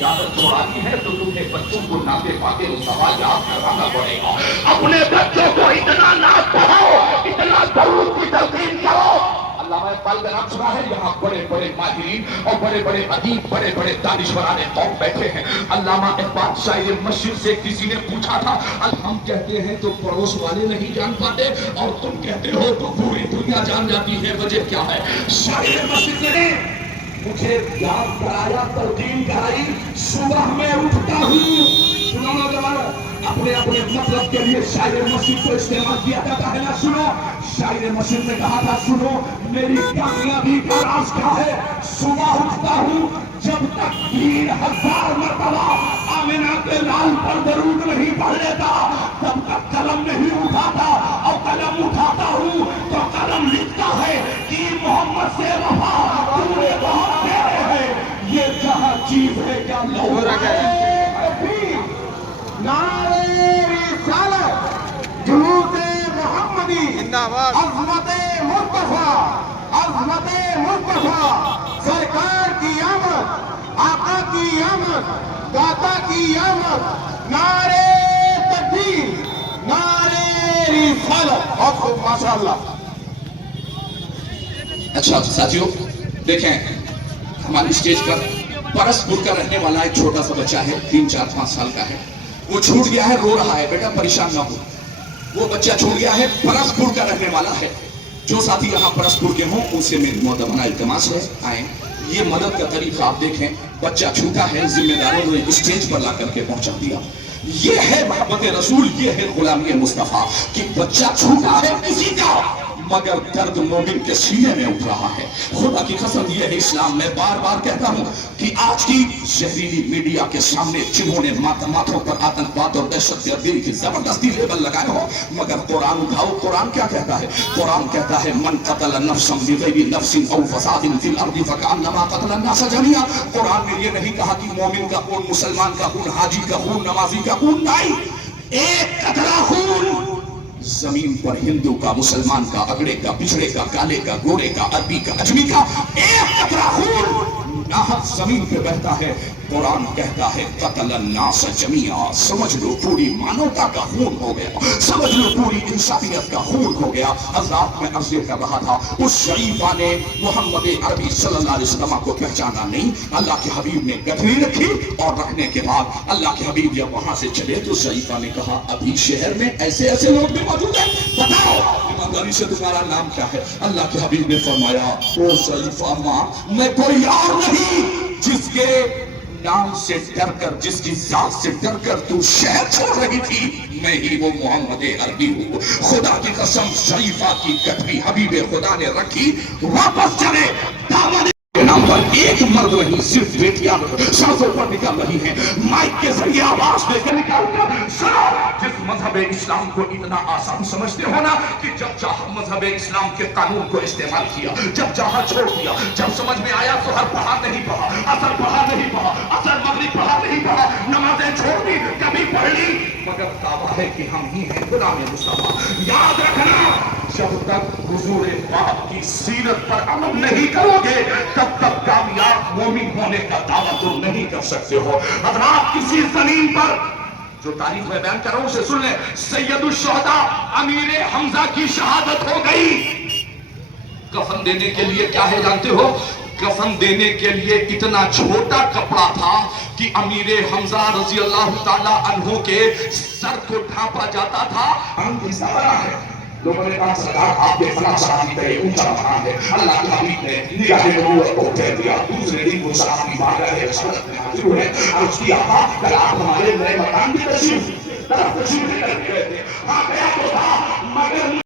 इजाजत छोड़ानी है तो तुम्हें बच्चों को नाते पाते मुस्तफा याद करवाना पड़ेगा। अपने बच्चों को इतना नाम पढ़ाओ, इतना दरूद की तलकीन करो। अल्लामा इकबाल का नाम सुना है? यहाँ बड़े बड़े माहिरीन और बड़े बड़े अदीब, बड़े बड़े दानिशवराने कौम बैठे हैं। अल्लामा इकबाल शायर मस्जिद से किसी ने पूछा था, हम कहते हैं तो पड़ोस वाले नहीं जान पाते और तुम कहते हो तो पूरी दुनिया जान जाती है, वजह क्या है? शायर मस्जिद ने मुझे याद कराया, तलकीन कराई, सुबह में उठता हूँ। सुनो नौजवानों, अपने अपने मतलब के लिए शायर मस्जिद को इस्तेमाल किया जाता है ना। सुनो, शायर मस्जिद ने कहा था, सुनो मेरी कामयाबी का राज क्या है? सुबह उठता हूँ, जब तक 3000 मरतबा आमिना के लाल पर दरूद नहीं पढ़ लेता तब तक कलम नहीं उठाता, और कलम उठाता हूँ तो कलम लिखता है कि मोहम्मद से वफा तूने बहुत प्यारे है। ये जहाँ चीज है क्या लौरा नारे रिसालत, जुलूसे मोहम्मदी, अज़मते मुस्तफा, अज़मते मुस्तफा, सरकार की आमद, आका की आमद, दाता की आमद, नारे तकबीर, नारे रिसालत। और खूब माशाअल्लाह। अच्छा साथियों, देखें हमारी स्टेज पर परसपुर का रहने वाला एक छोटा सा बच्चा है, 3, 4, 5 साल का है। वो छूट गया है, रो रहा है। बेटा परेशान ना हो, वो बच्चा छूट गया है, परसपुर का रहने वाला है। जो साथी यहाँ परसपुर के हों उनसे मेरी मोहतरमा इल्तिमास है, आए। ये मदद का तरीका आप देखें, बच्चा छूटा है, जिम्मेदारों ने स्टेज पर ला करके पहुंचा दिया। ये है मोहब्बत रसूल, ये है गुलामी मुस्तफा कि बच्चा छूटा है किसी का, मगर दर्द मोमिन के सीने में उठ रहा है। खुदा की कसम ये है इस्लाम। मैं बार बार कहता हूँ कि आज की जहरीली मीडिया के सामने जिन्होंने माथों पर आतंकवाद और दहशतगर्दी की जबरदस्ती लेबल लगाए हो, मगर कुरान उठाओ। कुरान क्या कहता है? कुरान कहता है मन कतल नफ्सन बिगैरि नफ्सिन औ फसादिन फिल अर्दि फकअन्नमा कतल अन्नास जमीआ। कुरान ने ये नहीं कहा कि मोमिन का खून, मुसलमान का खून, हाजी का खून, नमाजी का खून, नहीं। एक कतरा खून जमीन पर हिंदू का, मुसलमान का, अगड़े का, पिछड़े का, काले का, गोरे का, अरबी का, अजमी का, एक कतरा खून नाहक जमीन पे बहता है। कुरान कहता है कतल अन्नास जमीआ। समझ लो पूरी मानवता का खून हो गया, समझ लो पूरी इंसानियत का खून हो गया। हज़रात में अर्ज़ कर रहा था, उस शरीफा ने मोहम्मद अरबी सल्लल्लाहु अलैहि वसल्लम को पहचाना नहीं। अल्लाह के हबीब ने गठरी रखी और रखने के बाद अल्लाह के हबीब जब वहां से चले तो शरीफा ने कहा, अभी शहर में ऐसे ऐसे लोग भी मौजूद हैं, बताओ ईमानदारी से तुम्हारा नाम क्या है? अल्लाह के हबीब ने फरमाया, ओ शरीफा माँ, मैं कोई और नहीं जिसके नाम से डर कर, जिसकी जात से डर कर तू शहर छोड़ रही थी, मैं ही वो मोहम्मद अरबी हूँ। खुदा की कसम, शरीफा की गठरी हबीब खुदा ने रखी, वापस चले दामन के नाम पर। एक मर्द नहीं, सिर्फ बेटियां सड़कों पर निकल रही हैं, माइक के जरिए आवाज देकर निकालकर। सुनो, जिस मजहब इस्लाम को इतना आसान समझते हो ना कि जब चाहा मजहब इस्लाम के कानून को इस्तेमाल किया, जब चाहा छोड़ दिया, जब समझ में आया तो हर पढ़ा नहीं पढ़ा, असर पढ़ा नहीं पढ़ा, असर मगरिब पढ़ा नहीं पढ़ा, नमाजें छोड़ दी, कभी पढ़ ली, मगर दावा है कि हम ही हैं गुलाम मुस्तफा। याद रखना, जब तक हुजूर पाक की सीरत पर अमल नहीं करोगे तब तक कामयाब मोमिन होने का दावा तुम नहीं कर सकते हो। हज़रात, किसी जमीन पर जो तारीफ में बयान कर रहा हूं उसे सुन ले। सैयदुल शुहदा अमीर हमजा की शहादत हो गई। कफन देने के लिए क्या है जानते हो? कफन देने के लिए इतना छोटा कपड़ा था कि अमीर हमजा रजी अल्लाह ताला अन्हु के सर को ढांपा जाता था। हम हिस्सा बना है, लोगों ने कहा सरकार आपके फला सहाबी पे ऊंचा मकाम है। अल्लाह के हबीब ने निगाहे नबूवत को कह दिया। दूसरे दिन वो सहाबी भाग रहे हैं, सड़क पे हाजिर हुए और उसकी आका कल आप हमारे नए मकान की तशरीफ तरफ तशरीफ लेकर गए थे। हाँ गया तो था, मगर